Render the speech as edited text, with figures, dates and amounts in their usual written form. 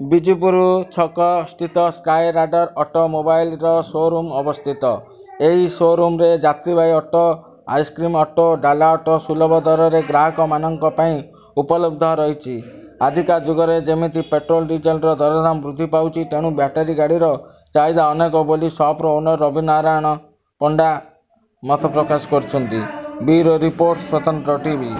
ବିଜୁପୁର ଛକ ସ୍ଥିତ sky radar ଅଟୋମୋବାଇଲର showroom ଅବସ୍ଥିତ। ଏହି ଶୋରୁମ୍ରେ ଯାତ୍ରୀବାହୀ ଅଟୋ, ଆଇସ୍କ୍ରିମ୍ ଅଟୋ, ଡାଲା ଅଟୋ ସୁଲଭ ଦରରେ ଗ୍ରାହକମାନଙ୍କ ପାଇଁ ଉପଲବ୍ଧ ରହିଛି। ଆଜିକା ଯୁଗରେ ଯେମିତି ପେଟ୍ରୋଲ ଡିଜେଲର ଦରଦାମ ବୃଦ୍ଧି ପାଉଛି, ତେଣୁ ବ୍ୟାଟେରୀ ଗାଡ଼ିର ଚାହିଦା ଅନେକ ବୋଲି ସପର ଓନର ରବି ନାରାୟଣ ପଣ୍ଡା ମତ ପ୍ରକାଶ କରିଛନ୍ତି। ବ୍ୟୁରୋ ରିପୋର୍ଟ, ସ୍ୱତନ୍ତ୍ର ଟିଭି।